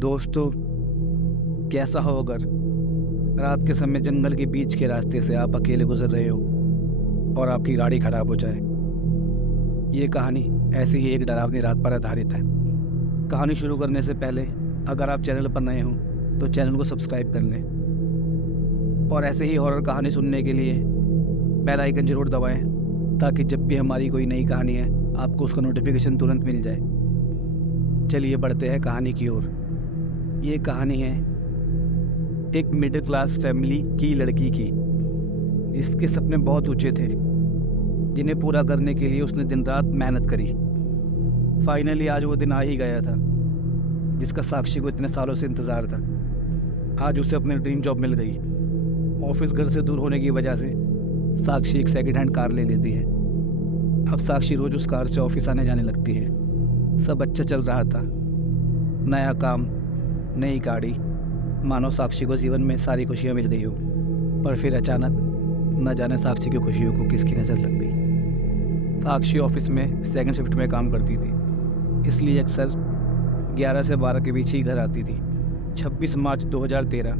दोस्तों, कैसा हो अगर रात के समय जंगल के बीच के रास्ते से आप अकेले गुजर रहे हो और आपकी गाड़ी खराब हो जाए। ये कहानी ऐसी ही एक डरावनी रात पर आधारित है। कहानी शुरू करने से पहले अगर आप चैनल पर नए हो तो चैनल को सब्सक्राइब कर लें और ऐसे ही हॉरर कहानी सुनने के लिए बेल आइकन जरूर दबाएं ताकि जब भी हमारी कोई नई कहानी है आपको उसका नोटिफिकेशन तुरंत मिल जाए। चलिए बढ़ते हैं कहानी की ओर। ये कहानी है एक मिडिल क्लास फैमिली की लड़की की, जिसके सपने बहुत ऊंचे थे, जिन्हें पूरा करने के लिए उसने दिन रात मेहनत करी। फाइनली आज वो दिन आ ही गया था जिसका साक्षी को इतने सालों से इंतज़ार था। आज उसे अपनी ड्रीम जॉब मिल गई। ऑफिस घर से दूर होने की वजह से साक्षी एक सेकंड हैंड कार ले लेती है। अब साक्षी रोज़ उस कार से ऑफिस आने जाने लगती है। सब अच्छा चल रहा था, नया काम, नई गाड़ी, मानो साक्षी को जीवन में सारी खुशियाँ मिल गई हो। पर फिर अचानक न जाने साक्षी की खुशियों को किसकी नज़र लग गई। साक्षी ऑफिस में सेकंड शिफ्ट में काम करती थी, इसलिए अक्सर 11 से 12 के बीच ही घर आती थी। 26 मार्च 2013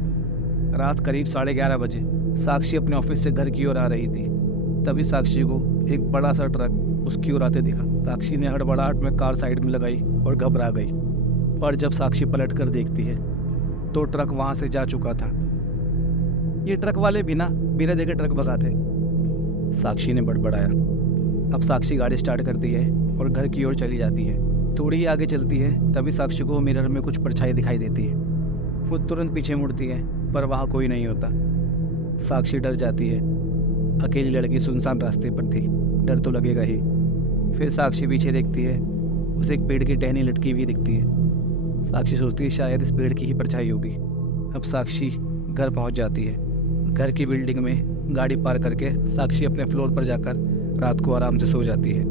रात करीब 11:30 बजे साक्षी अपने ऑफिस से घर की ओर आ रही थी। तभी साक्षी को एक बड़ा सा ट्रक उसकी ओर आते दिखा। साक्षी ने हड़बड़ाहट में कार साइड में लगाई और घबरा गई। पर जब साक्षी पलट कर देखती है तो ट्रक वहाँ से जा चुका था। ये ट्रक वाले बिना देखे ट्रक भगाते, साक्षी ने बड़बड़ाया। अब साक्षी गाड़ी स्टार्ट करती है और घर की ओर चली जाती है। थोड़ी आगे चलती है तभी साक्षी को मिरर में कुछ परछाई दिखाई देती है। वो तुरंत पीछे मुड़ती है पर वहाँ कोई नहीं होता। साक्षी डर जाती है। अकेली लड़की सुनसान रास्ते पर थी, डर तो लगेगा ही। फिर साक्षी पीछे देखती है, उसे एक पेड़ की टहनी लटकी हुई दिखती है। साक्षी सोचती है शायद इस पेड़ की ही परछाई होगी। अब साक्षी घर पहुंच जाती है। घर की बिल्डिंग में गाड़ी पार्क करके साक्षी अपने फ्लोर पर जाकर रात को आराम से सो जाती है।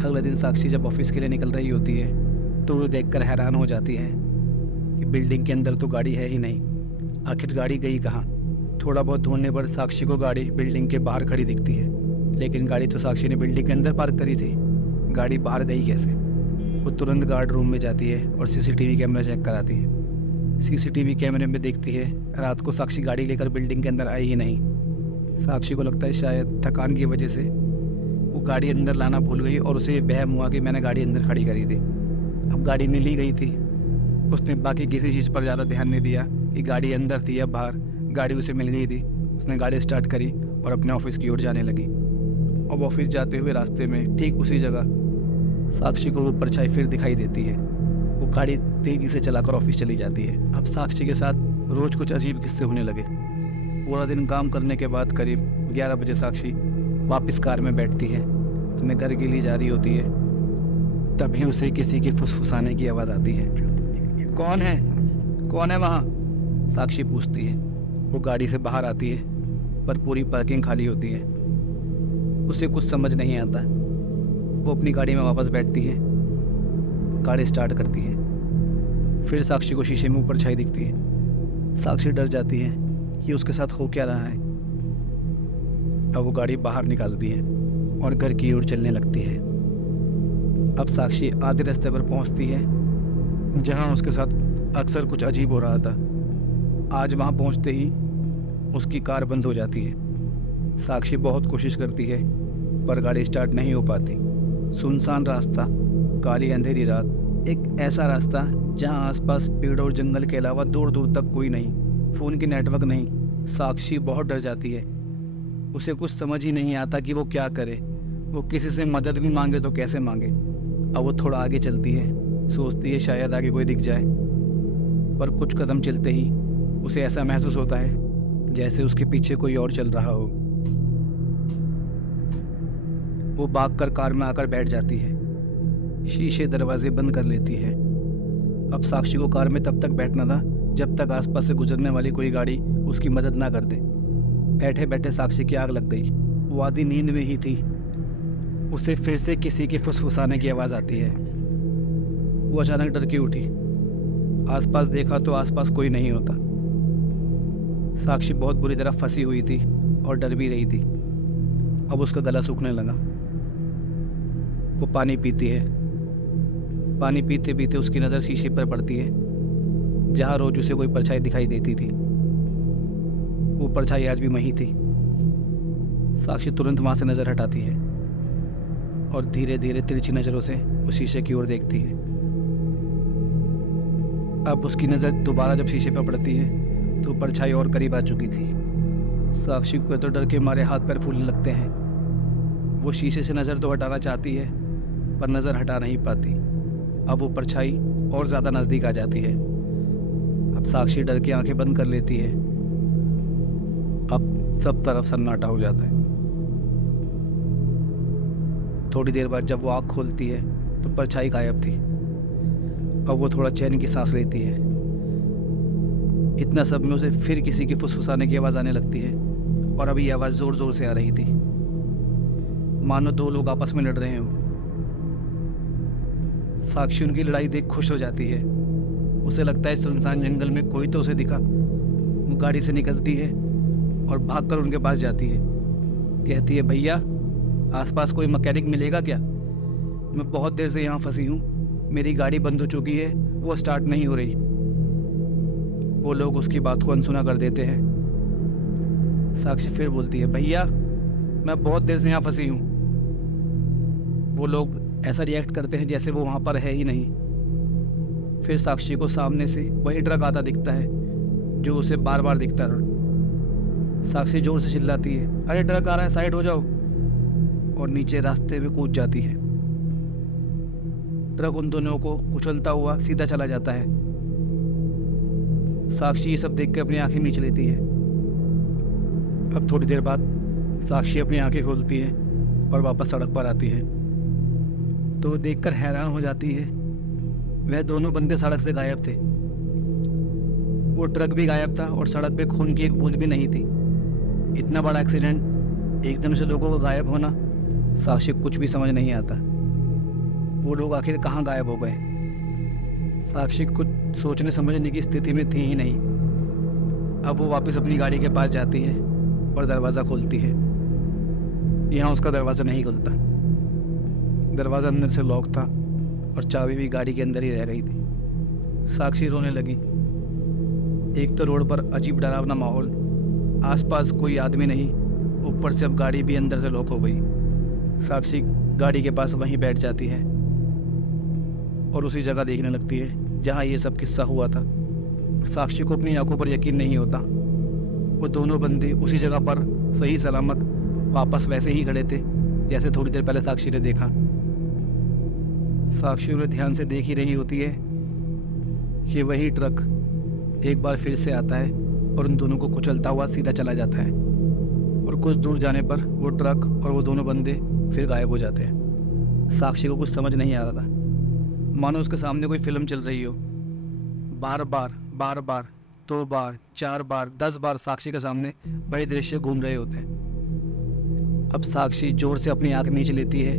अगले दिन साक्षी जब ऑफिस के लिए निकल रही होती है तो वो देखकर हैरान हो जाती है कि बिल्डिंग के अंदर तो गाड़ी है ही नहीं। आखिर गाड़ी गई कहाँ? थोड़ा बहुत ढूंढने पर साक्षी को गाड़ी बिल्डिंग के बाहर खड़ी दिखती है, लेकिन गाड़ी तो साक्षी ने बिल्डिंग के अंदर पार्क करी थी। गाड़ी बाहर गई कैसे? वो तुरंत गार्ड रूम में जाती है और सीसीटीवी कैमरा चेक कराती है। सीसीटीवी कैमरे में देखती है रात को साक्षी गाड़ी लेकर बिल्डिंग के अंदर आई ही नहीं। साक्षी को लगता है शायद थकान की वजह से वो गाड़ी अंदर लाना भूल गई और उसे वहम हुआ कि मैंने गाड़ी अंदर खड़ी करी थी। अब गाड़ी में ली गई थी, उसने बाकी किसी चीज़ पर ज़्यादा ध्यान नहीं दिया कि गाड़ी अंदर थी या बाहर। गाड़ी उसे मिल गई थी, उसने गाड़ी स्टार्ट करी और अपने ऑफिस की ओर जाने लगी। अब ऑफिस जाते हुए रास्ते में ठीक उसी जगह साक्षी को वो परछाई फिर दिखाई देती है। वो गाड़ी तेजी से चलाकर ऑफिस चली जाती है। अब साक्षी के साथ रोज़ कुछ अजीब किस्से होने लगे। पूरा दिन काम करने के बाद करीब 11 बजे साक्षी वापस कार में बैठती है, अपने घर के लिए जा रही होती है। तभी उसे किसी के फुसफुसाने की आवाज़ आती है। कौन है? कौन है वहाँ? साक्षी पूछती है। वो गाड़ी से बाहर आती है पर पूरी पार्किंग खाली होती है। उसे कुछ समझ नहीं आता। वो अपनी गाड़ी में वापस बैठती है, गाड़ी स्टार्ट करती है। फिर साक्षी को शीशे में ऊपर छाई दिखती है। साक्षी डर जाती है, ये उसके साथ हो क्या रहा है। अब वो गाड़ी बाहर निकालती है और घर की ओर चलने लगती है। अब साक्षी आधे रास्ते पर पहुंचती है जहां उसके साथ अक्सर कुछ अजीब हो रहा था। आज वहां पहुंचते ही उसकी कार बंद हो जाती है। साक्षी बहुत कोशिश करती है पर गाड़ी स्टार्ट नहीं हो पाती। सुनसान रास्ता, काली अंधेरी रात, एक ऐसा रास्ता जहां आसपास पेड़ और जंगल के अलावा दूर दूर तक कोई नहीं, फ़ोन की नेटवर्क नहीं। साक्षी बहुत डर जाती है। उसे कुछ समझ ही नहीं आता कि वो क्या करे। वो किसी से मदद भी मांगे तो कैसे मांगे। अब वो थोड़ा आगे चलती है, सोचती है शायद आगे कोई दिख जाए, पर कुछ कदम चलते ही उसे ऐसा महसूस होता है जैसे उसके पीछे कोई और चल रहा हो। वो भागकर कार में आकर बैठ जाती है, शीशे दरवाजे बंद कर लेती है। अब साक्षी को कार में तब तक बैठना था जब तक आसपास से गुजरने वाली कोई गाड़ी उसकी मदद ना कर दे। बैठे बैठे साक्षी की आग लग गई। वो आधी नींद में ही थी। उसे फिर से किसी के फुसफुसाने की आवाज़ आती है। वो अचानक डर के उठी। आसपास देखा तो आसपास कोई नहीं होता। साक्षी बहुत बुरी तरह फंसी हुई थी और डर भी रही थी। अब उसका गला सूखने लगा। वो पानी पीती है। पानी पीते पीते उसकी नज़र शीशे पर पड़ती है। जहाँ रोज उसे कोई परछाई दिखाई देती थी। वो परछाई आज भी वहीं थी। साक्षी तुरंत वहाँ से नज़र हटाती है और धीरे धीरे तिरछी नज़रों से उस शीशे की ओर देखती है। अब उसकी नज़र दोबारा जब शीशे पर पड़ती है तो परछाई और करीब आ चुकी थी। साक्षी को तो डर के मारे हाथ पैर फूलने लगते हैं। वो शीशे से नज़र तो हटाना चाहती है पर नज़र हटा नहीं पाती। अब वो परछाई और ज़्यादा नज़दीक आ जाती है। अब साक्षी डर के आंखें बंद कर लेती है। अब सब तरफ सन्नाटा हो जाता है। थोड़ी देर बाद जब वो आँख खोलती है तो परछाई गायब थी। अब वो थोड़ा चैन की सांस लेती है। इतना सब में उसे फिर किसी की फुसफुसाने की आवाज़ आने लगती है और अभी ये आवाज़ ज़ोर ज़ोर से आ रही थी, मानो दो लोग आपस में लड़ रहे हों। साक्षी उनकी लड़ाई देख खुश हो जाती है। उसे लगता है सुनसान जंगल में कोई तो उसे दिखा। वो गाड़ी से निकलती है और भागकर उनके पास जाती है। कहती है, भैया आसपास कोई मैकेनिक मिलेगा क्या? मैं बहुत देर से यहाँ फंसी हूँ, मेरी गाड़ी बंद हो चुकी है, वो स्टार्ट नहीं हो रही। वो लोग उसकी बात को अनसुना कर देते हैं। साक्षी फिर बोलती है, भैया मैं बहुत देर से यहाँ फंसी हूँ। वो लोग ऐसा रिएक्ट करते हैं जैसे वो वहाँ पर है ही नहीं। फिर साक्षी को सामने से वही ट्रक आता दिखता है जो उसे बार बार दिखता था। साक्षी जोर से चिल्लाती है, अरे ट्रक आ रहा है, साइड हो जाओ, और नीचे रास्ते में कूद जाती है। ट्रक उन दोनों को कुचलता हुआ सीधा चला जाता है। साक्षी ये सब देख के अपनी आंखें मीच लेती है। अब थोड़ी देर बाद साक्षी अपनी आंखें खोलती है और वापस सड़क पर आती है तो देखकर हैरान हो जाती है, वह दोनों बंदे सड़क से गायब थे। वो ट्रक भी गायब था और सड़क पे खून की एक बूंद भी नहीं थी। इतना बड़ा एक्सीडेंट, एकदम से लोगों को गायब होना, साक्षी कुछ भी समझ नहीं आता। वो लोग आखिर कहाँ गायब हो गए? साक्षी कुछ सोचने समझने की स्थिति में थी ही नहीं। अब वो वापस अपनी गाड़ी के पास जाती है और दरवाज़ा खोलती है। यहाँ उसका दरवाज़ा नहीं खुलता। दरवाज़ा अंदर से लॉक था और चाबी भी गाड़ी के अंदर ही रह गई थी। साक्षी रोने लगी। एक तो रोड पर अजीब डरावना माहौल, आसपास कोई आदमी नहीं, ऊपर से अब गाड़ी भी अंदर से लॉक हो गई। साक्षी गाड़ी के पास वहीं बैठ जाती है और उसी जगह देखने लगती है जहाँ ये सब किस्सा हुआ था। साक्षी को अपनी आंखों पर यकीन नहीं होता। वो दोनों बंदे उसी जगह पर सही सलामत वापस वैसे ही खड़े थे जैसे थोड़ी देर पहले साक्षी ने देखा। साक्षी उन्हें ध्यान से देख ही रही होती है कि वही ट्रक एक बार फिर से आता है और उन दोनों को कुचलता हुआ सीधा चला जाता है और कुछ दूर जाने पर वो ट्रक और वो दोनों बंदे फिर गायब हो जाते हैं। साक्षी को कुछ समझ नहीं आ रहा था, मानो उसके सामने कोई फिल्म चल रही हो। बार बार 2 बार 4 बार 10 बार साक्षी के सामने बड़े दृश्य घूम रहे होते हैं। अब साक्षी जोर से अपनी आंख नीचे लेती है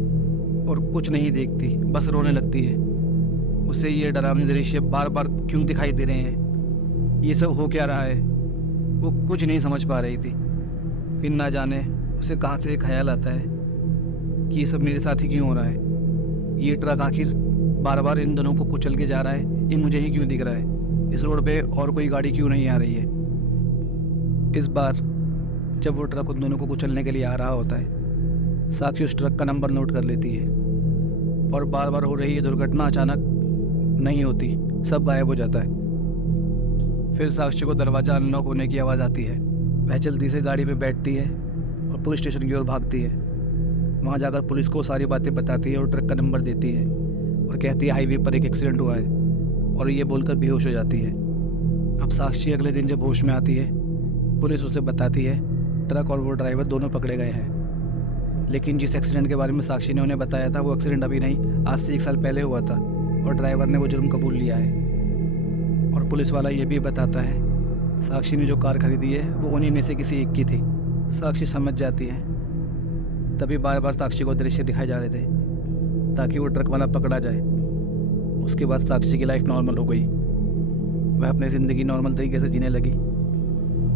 और कुछ नहीं देखती, बस रोने लगती है। उसे ये डरावने दृश्य बार बार क्यों दिखाई दे रहे हैं, ये सब हो क्या रहा है, वो कुछ नहीं समझ पा रही थी। फिर ना जाने उसे कहाँ से ख्याल आता है कि ये सब मेरे साथ ही क्यों हो रहा है। ये ट्रक आखिर बार बार इन दोनों को कुचल के जा रहा है, ये मुझे ही क्यों दिख रहा है, इस रोड पे और कोई गाड़ी क्यों नहीं आ रही है। इस बार जब वो ट्रक उन दोनों को कुचलने के लिए आ रहा होता है, साक्षी उस ट्रक का नंबर नोट कर लेती है और बार बार हो रही ये दुर्घटना अचानक नहीं होती, सब गायब हो जाता है। फिर साक्षी को दरवाज़ा अनलॉक होने की आवाज़ आती है। वह जल्दी से गाड़ी में बैठती है और पुलिस स्टेशन की ओर भागती है। वहाँ जाकर पुलिस को सारी बातें बताती है और ट्रक का नंबर देती है और कहती है हाईवे पर एक एक्सीडेंट हुआ है, और ये बोलकर बेहोश हो जाती है। अब साक्षी अगले दिन जब होश में आती है, पुलिस उसे बताती है ट्रक और वो ड्राइवर दोनों पकड़े गए हैं। लेकिन जिस एक्सीडेंट के बारे में साक्षी ने उन्हें बताया था वो एक्सीडेंट अभी नहीं, आज से 1 साल पहले हुआ था और ड्राइवर ने वो जुर्म कबूल लिया है। और पुलिस वाला ये भी बताता है साक्षी ने जो कार खरीदी है वो उन्हीं में से किसी एक की थी। साक्षी समझ जाती है। तभी बार बार साक्षी को दृश्य दिखाए जा रहे थे ताकि वो ट्रक वाला पकड़ा जाए। उसके बाद साक्षी की लाइफ नॉर्मल हो गई। वह अपनी ज़िंदगी नॉर्मल तरीके से जीने लगी।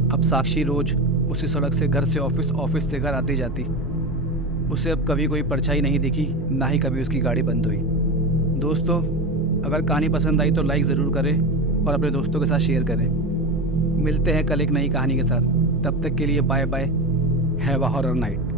अब साक्षी रोज़ उसी सड़क से घर से ऑफिस, ऑफिस से घर आती जाती। उसे अब कभी कोई परछाई नहीं दिखी, ना ही कभी उसकी गाड़ी बंद हुई। दोस्तों, अगर कहानी पसंद आई तो लाइक ज़रूर करें और अपने दोस्तों के साथ शेयर करें। मिलते हैं कल एक नई कहानी के साथ। तब तक के लिए bye bye. Have a horror night.